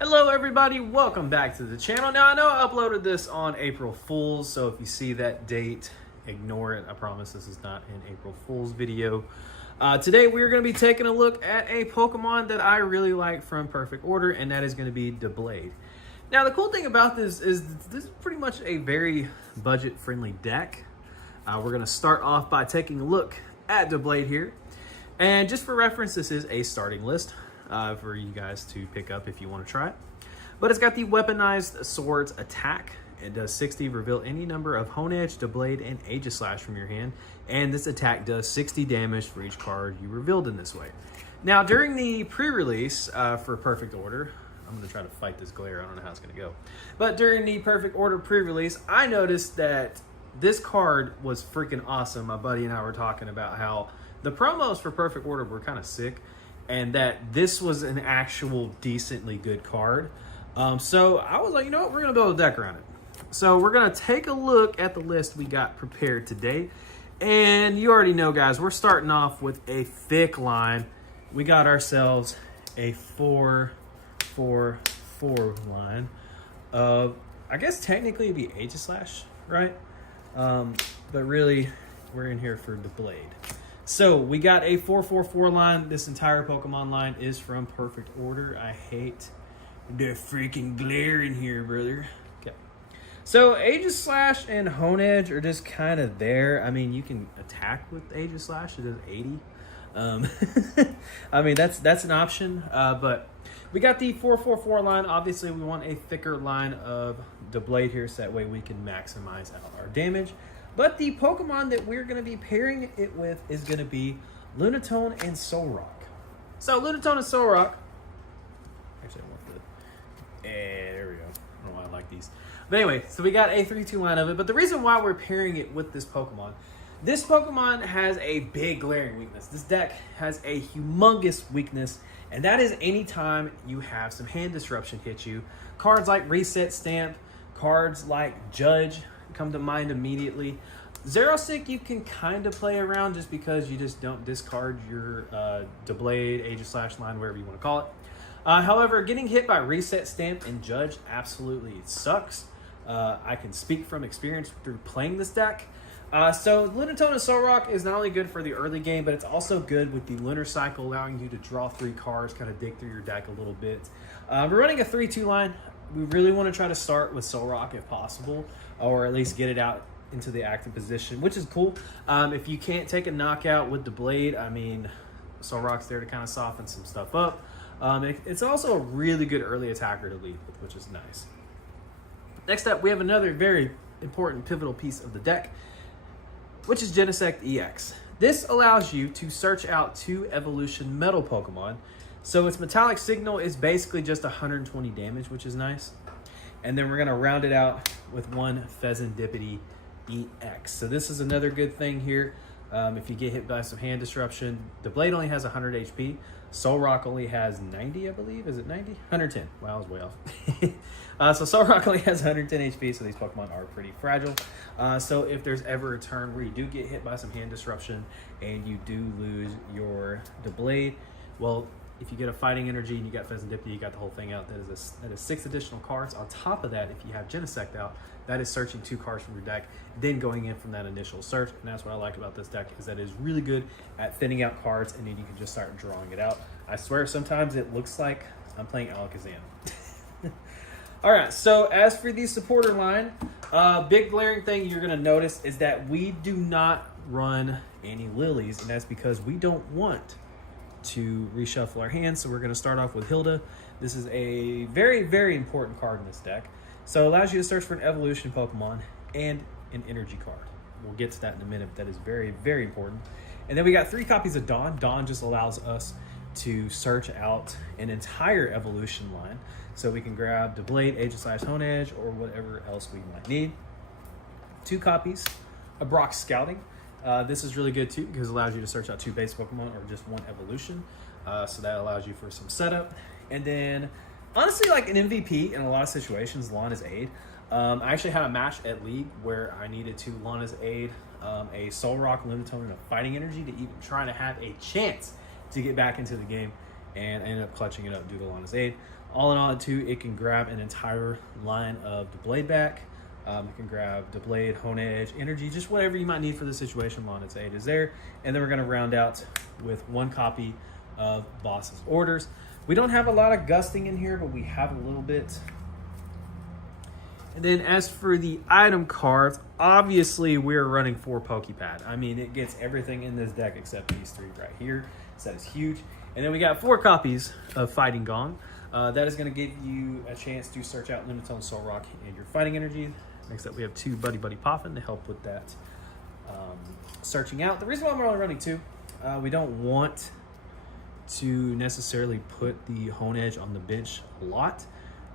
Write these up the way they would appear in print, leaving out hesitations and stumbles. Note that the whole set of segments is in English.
Hello everybody, welcome back to the channel. Now I know I uploaded this on April Fool's, so if you see that date, ignore it. I promise this is not an April Fool's video. Today we're going to be taking a look at a Pokemon that I really like from Perfect Order, and that is going to be Doublade. Now the cool thing about this is this is pretty much a very budget-friendly deck. We're going to start off by taking a look at Doublade here. And just for reference, this is a starting list for you guys to pick up if you want to try it. But it's got the weaponized swords attack. It does 60, reveal any number of Honedge, Doublade, and Aegislash from your hand. And this attack does 60 damage for each card you revealed in this way. Now, during the pre-release for Perfect Order, I'm going to try to fight this glare. I don't know how it's going to go. But during the Perfect Order pre-release, I noticed that this card was freaking awesome. My buddy and I were talking about how the promos for Perfect Order were kind of sick, and that this was an actual decently good card. So I was like, you know what, we're going to build a deck around it. So we're going to take a look at the list we got prepared today. And you already know, guys, we're starting off with a thick line. We got ourselves a 4-4-4 line of, I guess technically it'd be Aegislash, right? But really, we're in here for Doublade. So we got a 4-4-4 line. This entire Pokemon line is from Perfect Order. I hate the freaking glare in here, brother. Okay. So Aegislash and Honedge are just kind of there. I mean, you can attack with Aegislash. It does 80. I mean, that's an option. But we got the 4-4-4 line. Obviously, we want a thicker line of Doublade here, so that way we can maximize out our damage. But the Pokemon that we're going to be pairing it with is going to be Lunatone and Solrock. So Lunatone and Solrock. Actually, I want the. There we go. I don't know why I like these. But anyway, so we got a 3-2 line of it. But the reason why we're pairing it with this Pokemon has a big glaring weakness. This deck has a humongous weakness, and that is anytime you have some hand disruption hit you. Cards like Reset Stamp, cards like Judge come to mind immediately. Xerosic you can kind of play around just because you just don't discard your Doublade, Aegislash line, whatever you want to call it. However, getting hit by Reset Stamp and Judge absolutely sucks. I can speak from experience through playing this deck. So Lunatone and Solrock is not only good for the early game, but it's also good with the Lunar Cycle, allowing you to draw 3 cards, kind of dig through your deck a little bit. We're running a 3-2 line. We really want to try to start with Solrock if possible, or at least get it out into the active position, which is cool. If you can't take a knockout with the Blade, I mean, Solrock's there to kind of soften some stuff up. It's also a really good early attacker to lead with, which is nice. Next up, we have another very important pivotal piece of the deck, which is Genesect EX. This allows you to search out 2 evolution metal Pokemon. So its Metallic Signal is basically just 120 damage, which is nice. And then we're going to round it out with 1 Pheasantipity EX. So this is another good thing here. If you get hit by some hand disruption, the Blade only has 100 HP. Solrock only has 90, I believe. Is it 90? 110. Wow, I was way off. So Solrock only has 110 HP, so these Pokemon are pretty fragile. So if there's ever a turn where you do get hit by some hand disruption and you do lose your Doublade, well, if you get a Fighting Energy and you got Pheasantipity, you got the whole thing out. That is 6 additional cards. On top of that, if you have Genesect out, that is searching 2 cards from your deck, then going in from that initial search. And that's what I like about this deck, is that it is really good at thinning out cards, and then you can just start drawing it out. I swear, sometimes it looks like I'm playing Alakazam. All right, so as for the supporter line, big glaring thing you're going to notice is that we do not run any Lilies, and that's because we don't want to reshuffle our hands. So we're going to start off with Hilda. This is a very, very important card in this deck. So it allows you to search for an evolution Pokemon and an energy card. We'll get to that in a minute, but that is very, very important. And then we got 3 copies of Dawn. Dawn just allows us to search out an entire evolution line. So we can grab Doublade, Aegislash, Honedge, or whatever else we might need. 2 copies of Brock Scouting. This is really good too, because it allows you to search out 2 base Pokemon or just 1 evolution. So that allows you for some setup. And then, honestly, like an MVP in a lot of situations, Lana's Aid. I actually had a match at League where I needed to Lana's Aid a Solrock, Lunatone, and a Fighting Energy to even try to have a chance to get back into the game, and I ended up clutching it up due to Lana's Aid. All in all, too, it can grab an entire line of Doublade back. It can grab Doublade, Hone Edge, Energy, just whatever you might need for the situation while its aid is there. And then we're going to round out with one copy of Boss's Orders. We don't have a lot of gusting in here, but we have a little bit. And then as for the item cards, obviously we're running 4 Pokepad. I mean, it gets everything in this deck except these 3 right here. So that is huge. And then we got 4 copies of Fighting Gong. That is going to give you a chance to search out Lunatone, Soul Rock, and your Fighting Energy. Next up, we have 2 Buddy Buddy Poffin to help with that searching out. The reason why we're only running 2, we don't want to necessarily put the Hone Edge on the bench a lot.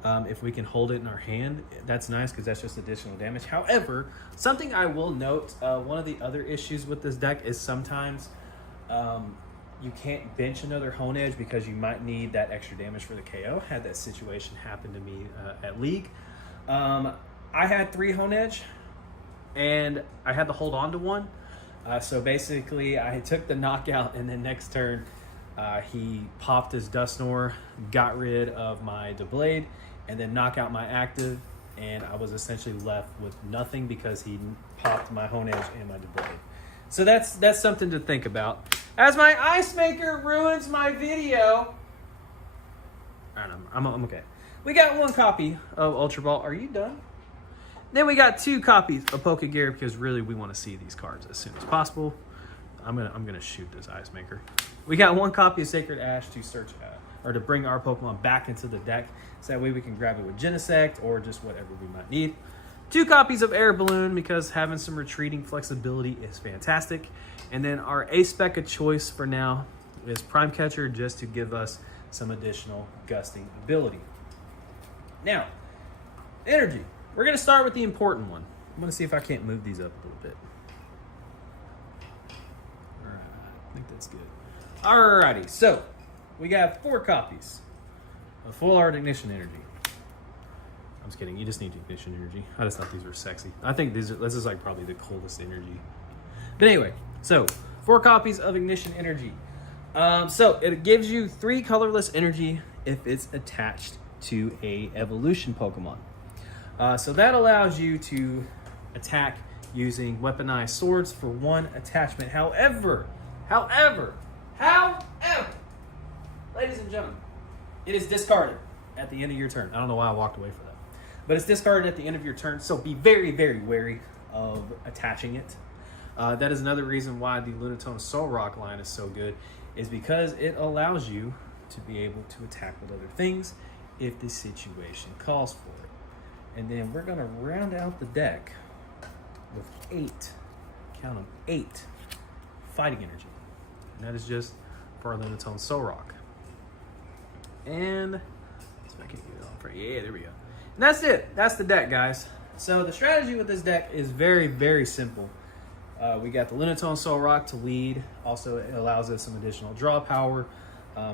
If we can hold it in our hand, that's nice because that's just additional damage. However, something I will note, one of the other issues with this deck is sometimes you can't bench another Hone Edge because you might need that extra damage for the KO. Had that situation happen to me at League. I had 3 Hone Edge and I had to hold on to 1. So basically I took the knockout and then next turn he popped his Dusknoir, got rid of my Doublade, and then knock out my active, and I was essentially left with nothing because he popped my Hone Edge and my Doublade. So that's something to think about. As my Ice Maker ruins my video. I'm okay. We got 1 copy of Ultra Ball. Are you done? Then we got 2 copies of Pokegear because really we want to see these cards as soon as possible. I'm gonna shoot this Ice Maker. We got 1 copy of Sacred Ash to search or to bring our Pokemon back into the deck, so that way we can grab it with Genesect or just whatever we might need. 2 copies of Air Balloon because having some retreating flexibility is fantastic. And then our A-Spec of choice for now is Prime Catcher, just to give us some additional gusting ability. Now, energy. We're gonna start with the important one. I'm gonna see if I can't move these up a little bit. All right, I think that's good. Alrighty, so we got 4 copies of Full Art Ignition Energy. I'm just kidding, you just need Ignition Energy. I just thought these were sexy. I think this is like probably the coolest energy. But anyway, so 4 copies of Ignition Energy. So it gives you 3 colorless energy if it's attached to a evolution Pokemon. So that allows you to attack using weaponized swords for 1 attachment. However, ladies and gentlemen, it is discarded at the end of your turn. I don't know why I walked away from that. But it's discarded at the end of your turn, so be very, very wary of attaching it. That is another reason why the Lunatone Soul Rock line is so good, is because it allows you to be able to attack with other things if the situation calls for it. And then we're going to round out the deck with 8, count them, 8 Fighting Energy. And that is just for our Lunatone Soul Rock. And if I can get it on for, yeah, there we go. And that's it. That's the deck, guys. So the strategy with this deck is very, very simple. We got the Lunatone Soul Rock to lead. Also, it allows us some additional draw power.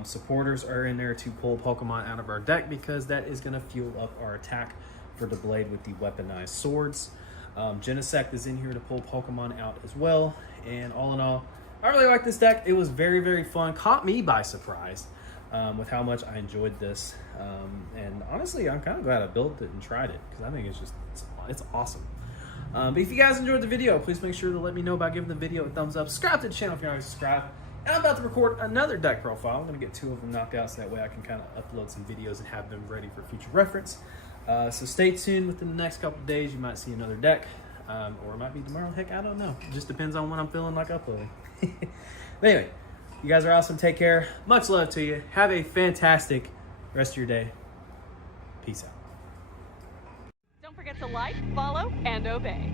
Supporters are in there to pull Pokemon out of our deck because that is going to fuel up our attack for the Blade with the weaponized swords. Genesect is in here to pull Pokemon out as well. And all in all, I really like this deck. It was very, very fun. Caught me by surprise with how much I enjoyed this. And honestly, I'm kind of glad I built it and tried it because I think it's awesome. But if you guys enjoyed the video, please make sure to let me know by giving the video a thumbs up. Subscribe to the channel if you're not subscribed. And I'm about to record another deck profile. I'm going to get 2 of them knocked out so that way I can kind of upload some videos and have them ready for future reference. So stay tuned. Within the next couple of days, you might see another deck. Or it might be tomorrow. Heck, I don't know. It just depends on when I'm feeling like uploading. But anyway, you guys are awesome. Take care. Much love to you. Have a fantastic rest of your day. Peace out. Don't forget to like, follow, and obey.